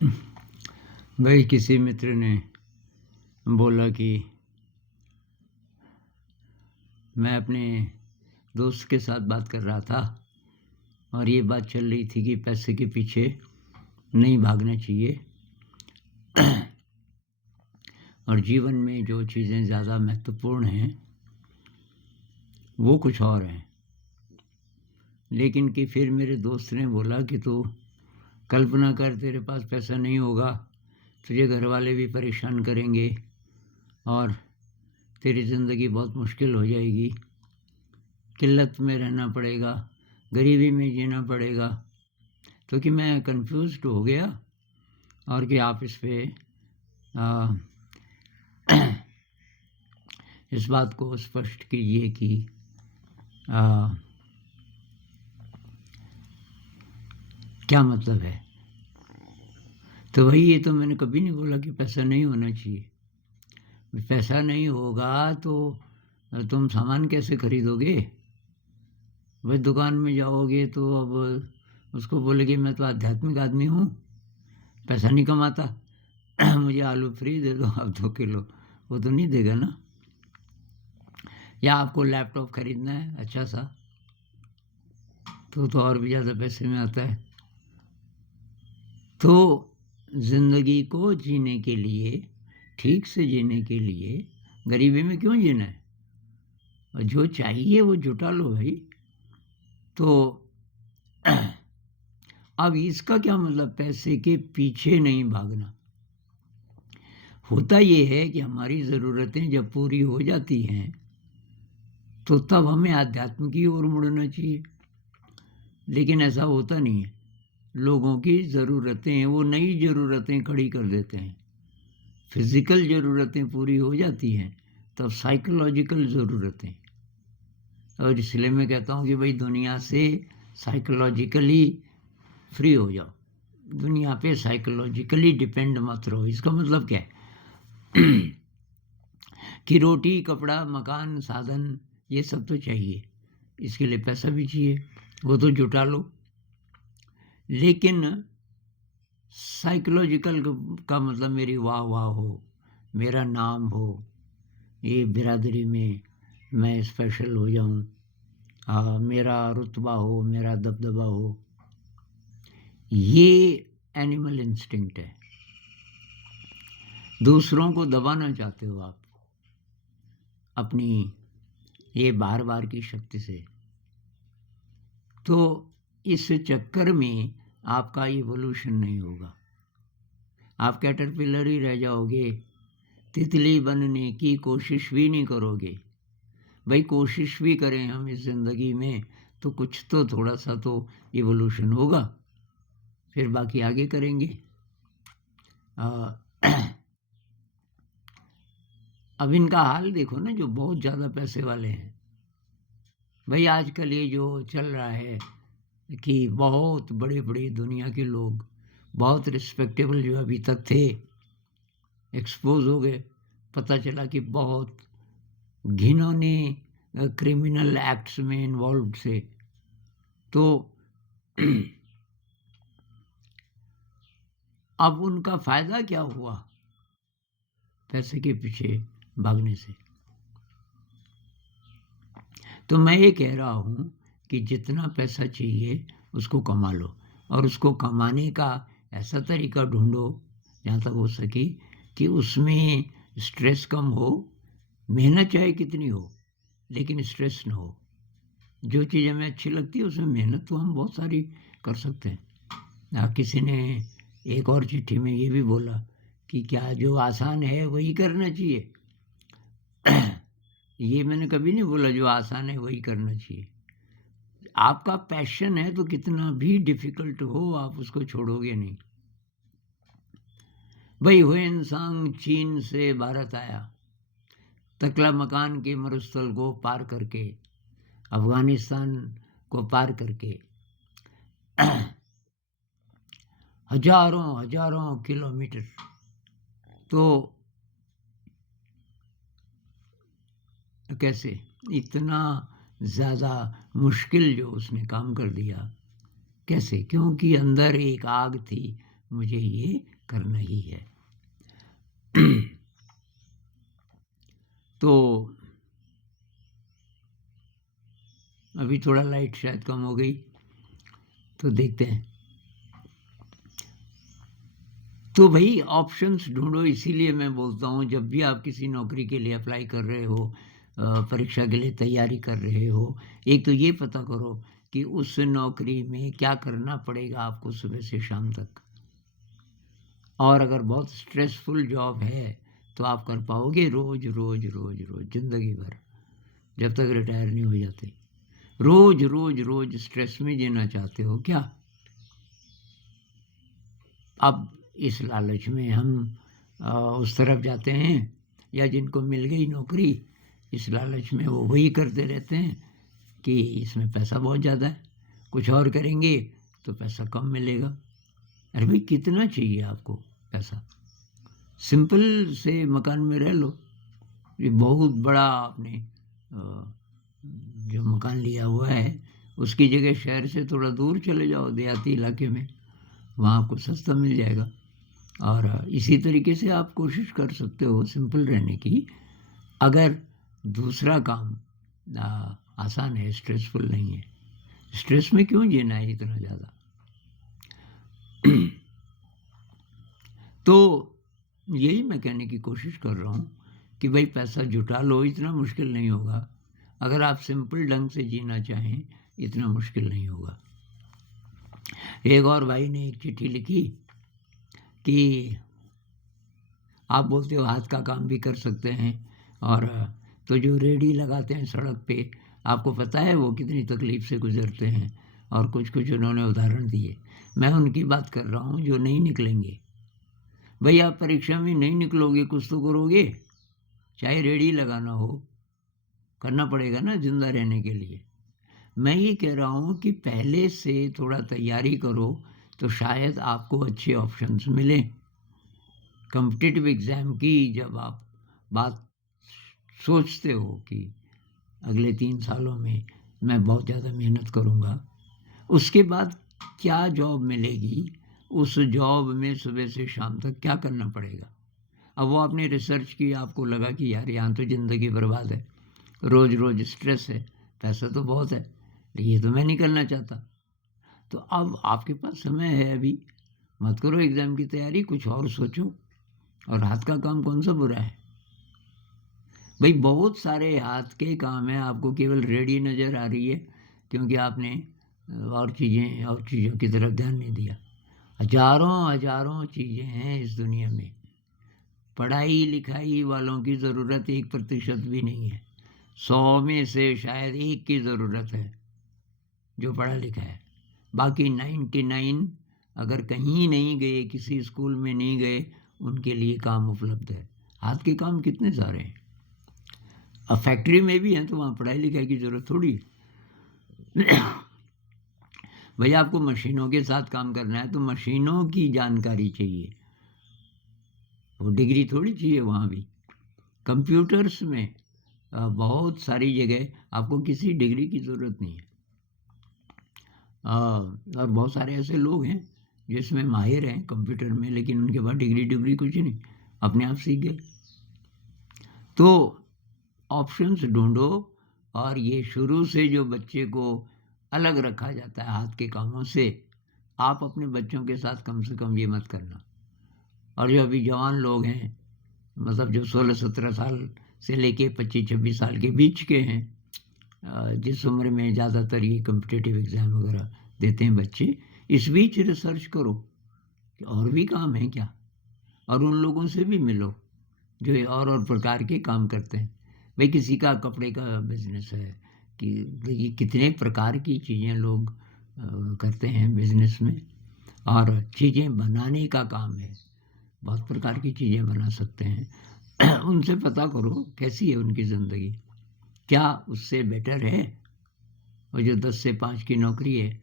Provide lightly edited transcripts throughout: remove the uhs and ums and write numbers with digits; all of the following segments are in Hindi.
भाई किसी मित्र ने बोला कि मैं अपने दोस्त के साथ बात कर रहा था और ये बात चल रही थी कि पैसे के पीछे नहीं भागना चाहिए और जीवन में जो चीज़ें ज़्यादा महत्वपूर्ण हैं वो कुछ और हैं। लेकिन कि फिर मेरे दोस्त ने बोला कि तू कल्पना कर, तेरे पास पैसा नहीं होगा, तुझे घर वाले भी परेशान करेंगे और तेरी ज़िंदगी बहुत मुश्किल हो जाएगी, किल्लत में रहना पड़ेगा, गरीबी में जीना पड़ेगा। तो कि मैं कंफ्यूज्ड हो गया और कि आप इस पे इस बात को स्पष्ट कीजिए कि क्या मतलब है। तो भाई ये तो मैंने कभी नहीं बोला कि पैसा नहीं होना चाहिए। पैसा नहीं होगा तो तुम सामान कैसे खरीदोगे? भाई दुकान में जाओगे तो अब उसको बोलेगे मैं तो आध्यात्मिक आदमी हूँ, पैसा नहीं कमाता मुझे आलू फ्री दे दो आप 2 किलो, वो तो नहीं देगा ना। या आपको लैपटॉप खरीदना है अच्छा सा, तो और भी ज़्यादा पैसे में आता है। तो ज़िंदगी को जीने के लिए, ठीक से जीने के लिए गरीबी में क्यों जीना है? और जो चाहिए वो जुटा लो भाई। तो अब इसका क्या मतलब पैसे के पीछे नहीं भागना? होता ये है कि हमारी ज़रूरतें जब पूरी हो जाती हैं तो तब हमें आध्यात्म की ओर मुड़ना चाहिए, लेकिन ऐसा होता नहीं है। लोगों की ज़रूरतें वो नई ज़रूरतें खड़ी कर देते हैं। फिज़िकल ज़रूरतें पूरी हो जाती हैं तब साइकोलॉजिकल ज़रूरतें, और इसलिए मैं कहता हूँ कि भाई दुनिया से साइकोलॉजिकली फ्री हो जाओ, दुनिया पे साइकोलॉजिकली डिपेंड मत रहो। इसका मतलब क्या है कि रोटी, कपड़ा, मकान, साधन ये सब तो चाहिए, इसके लिए पैसा भी चाहिए, वो तो जुटा लो। लेकिन साइकोलॉजिकल का मतलब मेरी वाह वाह हो, मेरा नाम हो, ये बिरादरी में मैं स्पेशल हो जाऊँ, मेरा रुतबा हो, मेरा दबदबा हो, ये एनिमल इंस्टिंक्ट है। दूसरों को दबाना चाहते हो आप अपनी ये बार बार की शक्ति से, तो इस चक्कर में आपका इवोल्यूशन नहीं होगा, आप कैटरपिलर ही रह जाओगे, तितली बनने की कोशिश भी नहीं करोगे। भाई कोशिश भी करें हम इस ज़िंदगी में तो कुछ तो थोड़ा सा तो इवोल्यूशन होगा, फिर बाकी आगे करेंगे। अब इनका हाल देखो ना, जो बहुत ज़्यादा पैसे वाले हैं। भाई आजकल ये जो चल रहा है कि बहुत बड़े बड़े दुनिया के लोग, बहुत रिस्पेक्टेबल जो अभी तक थे, एक्सपोज हो गए, पता चला कि बहुत घिनौने क्रिमिनल एक्ट्स में इन्वॉल्व थे। तो अब उनका फ़ायदा क्या हुआ पैसे के पीछे भागने से? तो मैं ये कह रहा हूँ कि जितना पैसा चाहिए उसको कमा लो, और उसको कमाने का ऐसा तरीका ढूंढो जहाँ तक हो सके कि उसमें स्ट्रेस कम हो, मेहनत चाहे कितनी हो लेकिन स्ट्रेस ना हो। जो चीज़ हमें अच्छी लगती है उसमें मेहनत तो हम बहुत सारी कर सकते हैं। किसी ने एक और चिट्ठी में ये भी बोला कि क्या जो आसान है वही करना चाहिए। ये मैंने कभी नहीं बोला जो आसान है वही करना चाहिए। आपका पैशन है तो कितना भी डिफिकल्ट हो आप उसको छोड़ोगे नहीं। भाई हुएनसांग चीन से भारत आया, तकला मकान के मरुस्थल को पार करके, अफगानिस्तान को पार करके हजारों हजारों किलोमीटर। तो कैसे इतना ज़्यादा मुश्किल जो उसने काम कर दिया, कैसे? क्योंकि अंदर एक आग थी, मुझे ये करना ही है। तो अभी थोड़ा लाइट शायद कम हो गई, तो देखते हैं। तो भाई ऑप्शंस ढूंढो, इसीलिए मैं बोलता हूँ जब भी आप किसी नौकरी के लिए अप्लाई कर रहे हो, परीक्षा के लिए तैयारी कर रहे हो, एक तो ये पता करो कि उस नौकरी में क्या करना पड़ेगा आपको सुबह से शाम तक। और अगर बहुत स्ट्रेसफुल जॉब है तो आप कर पाओगे रोज रोज रोज रोज जिंदगी भर, जब तक रिटायर नहीं हो जाते। रोज रोज रोज स्ट्रेस में जीना चाहते हो क्या? अब इस लालच में हम उस तरफ जाते हैं, या जिनको मिल गई नौकरी इस लालच में वो वही करते रहते हैं कि इसमें पैसा बहुत ज़्यादा है, कुछ और करेंगे तो पैसा कम मिलेगा। अरे भाई कितना चाहिए आपको पैसा? सिंपल से मकान में रह लो। ये बहुत बड़ा आपने जो मकान लिया हुआ है उसकी जगह शहर से थोड़ा दूर चले जाओ, देहाती इलाके में, वहाँ आपको सस्ता मिल जाएगा। और इसी तरीके से आप कोशिश कर सकते हो सिंपल रहने की, अगर दूसरा काम आसान है, स्ट्रेसफुल नहीं है। स्ट्रेस में क्यों जीना है इतना ज़्यादा? तो यही मैं कहने की कोशिश कर रहा हूँ कि भाई पैसा जुटा लो, इतना मुश्किल नहीं होगा। अगर आप सिंपल ढंग से जीना चाहें इतना मुश्किल नहीं होगा। एक और भाई ने एक चिट्ठी लिखी कि आप बोलते हो हाथ का काम भी कर सकते हैं, और तो जो रेडी लगाते हैं सड़क पे, आपको पता है वो कितनी तकलीफ से गुजरते हैं, और कुछ कुछ उन्होंने उदाहरण दिए। मैं उनकी बात कर रहा हूँ जो नहीं निकलेंगे। भाई आप परीक्षा में नहीं निकलोगे, कुछ तो करोगे, चाहे रेडी लगाना हो, करना पड़ेगा ना जिंदा रहने के लिए। मैं ये कह रहा हूँ कि पहले से थोड़ा तैयारी करो तो शायद आपको अच्छे ऑप्शंस मिलें। कॉम्पिटिटिव एग्ज़ाम की जब आप बात सोचते हो कि अगले 3 सालों में मैं बहुत ज़्यादा मेहनत करूँगा, उसके बाद क्या जॉब मिलेगी, उस जॉब में सुबह से शाम तक क्या करना पड़ेगा। अब वो आपने रिसर्च की, आपको लगा कि यार यहाँ तो ज़िंदगी बर्बाद है, रोज़ रोज़ स्ट्रेस है, पैसा तो बहुत है, लेकिन ये तो मैं नहीं करना चाहता। तो अब आपके पास समय है, अभी मत करो एग्ज़ाम की तैयारी, कुछ और सोचो। और हाथ का काम कौन सा बुरा है? भाई बहुत सारे हाथ के काम हैं, आपको केवल रेडी नज़र आ रही है क्योंकि आपने और चीज़ों की तरफ ध्यान नहीं दिया। हजारों हजारों चीज़ें हैं इस दुनिया में। पढ़ाई लिखाई वालों की ज़रूरत 1% भी नहीं है। 100 में से शायद 1 की ज़रूरत है जो पढ़ा लिखा है। बाकी 99 अगर कहीं नहीं गए, किसी स्कूल में नहीं गए, उनके लिए काम उपलब्ध है। हाथ के काम कितने सारे हैं। अब फैक्ट्री में भी हैं तो वहाँ पढ़ाई लिखाई की ज़रूरत थोड़ी है। भैया आपको मशीनों के साथ काम करना है तो मशीनों की जानकारी चाहिए, वो डिग्री थोड़ी चाहिए। वहाँ भी कंप्यूटर्स में बहुत सारी जगह आपको किसी डिग्री की ज़रूरत नहीं है। और बहुत सारे ऐसे लोग हैं जिसमें माहिर हैं कंप्यूटर में, लेकिन उनके पास डिग्री कुछ नहीं, अपने आप सीख गए। तो ऑप्शंस ढूंढो, और ये शुरू से जो बच्चे को अलग रखा जाता है हाथ के कामों से, आप अपने बच्चों के साथ कम से कम ये मत करना। और जो अभी जवान लोग हैं, मतलब जो 16-17 साल से लेके 25-26 साल के बीच के हैं, जिस उम्र में ज़्यादातर ये कॉम्पिटिटिव एग्ज़ाम वगैरह देते हैं बच्चे, इस बीच रिसर्च करो कि और भी काम है क्या, और उन लोगों से भी मिलो जो और प्रकार के काम करते हैं। भाई किसी का कपड़े का बिजनेस है, कि ये कितने प्रकार की चीज़ें लोग करते हैं बिजनेस में, और चीज़ें बनाने का काम है, बहुत प्रकार की चीज़ें बना सकते हैं। उनसे पता करो कैसी है उनकी ज़िंदगी, क्या उससे बेटर है, और जो 10 से 5 की नौकरी है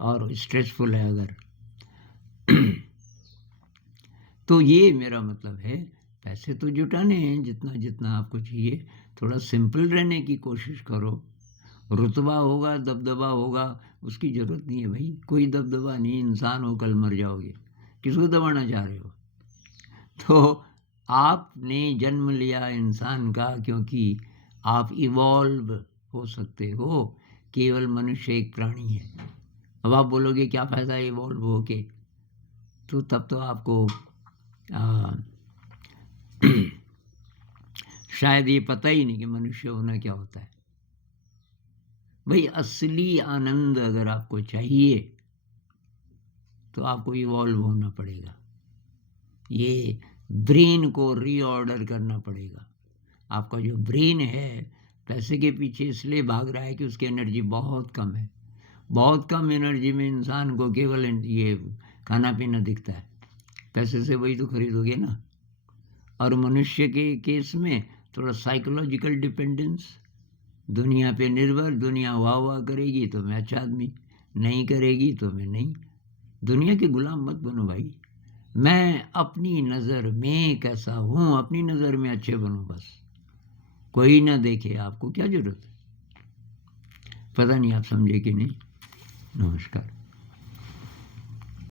और स्ट्रेसफुल है अगर। तो ये मेरा मतलब है, पैसे तो जुटाने हैं जितना जितना आपको चाहिए, थोड़ा सिंपल रहने की कोशिश करो। रुतबा होगा, दबदबा होगा, उसकी ज़रूरत नहीं है भाई, कोई दबदबा नहीं, इंसान हो कल मर जाओगे। किसको दबाना चाह रहे हो? तो आपने जन्म लिया इंसान का क्योंकि आप इवॉल्व हो सकते हो, केवल मनुष्य एक प्राणी है। अब आप बोलोगे क्या फ़ायदा इवॉल्व होके, तो तब तो आपको आ, शायद ये पता ही नहीं कि मनुष्य होना क्या होता है। भाई असली आनंद अगर आपको चाहिए तो आपको इवॉल्व होना पड़ेगा, ये ब्रेन को रीऑर्डर करना पड़ेगा। आपका जो ब्रेन है पैसे के पीछे इसलिए भाग रहा है कि उसकी एनर्जी बहुत कम है। बहुत कम एनर्जी में इंसान को केवल ये खाना पीना दिखता है, पैसे से वही तो खरीदोगे ना। और मनुष्य के केस में थोड़ा साइकोलॉजिकल डिपेंडेंस, दुनिया पे निर्भर, दुनिया वाह वाह करेगी तो मैं अच्छा आदमी, नहीं करेगी तो मैं नहीं। दुनिया के गुलाम मत बनो भाई, मैं अपनी नज़र में कैसा हूँ, अपनी नज़र में अच्छे बनो बस, कोई ना देखे, आपको क्या ज़रूरत है। पता नहीं आप समझे कि नहीं। नमस्कार।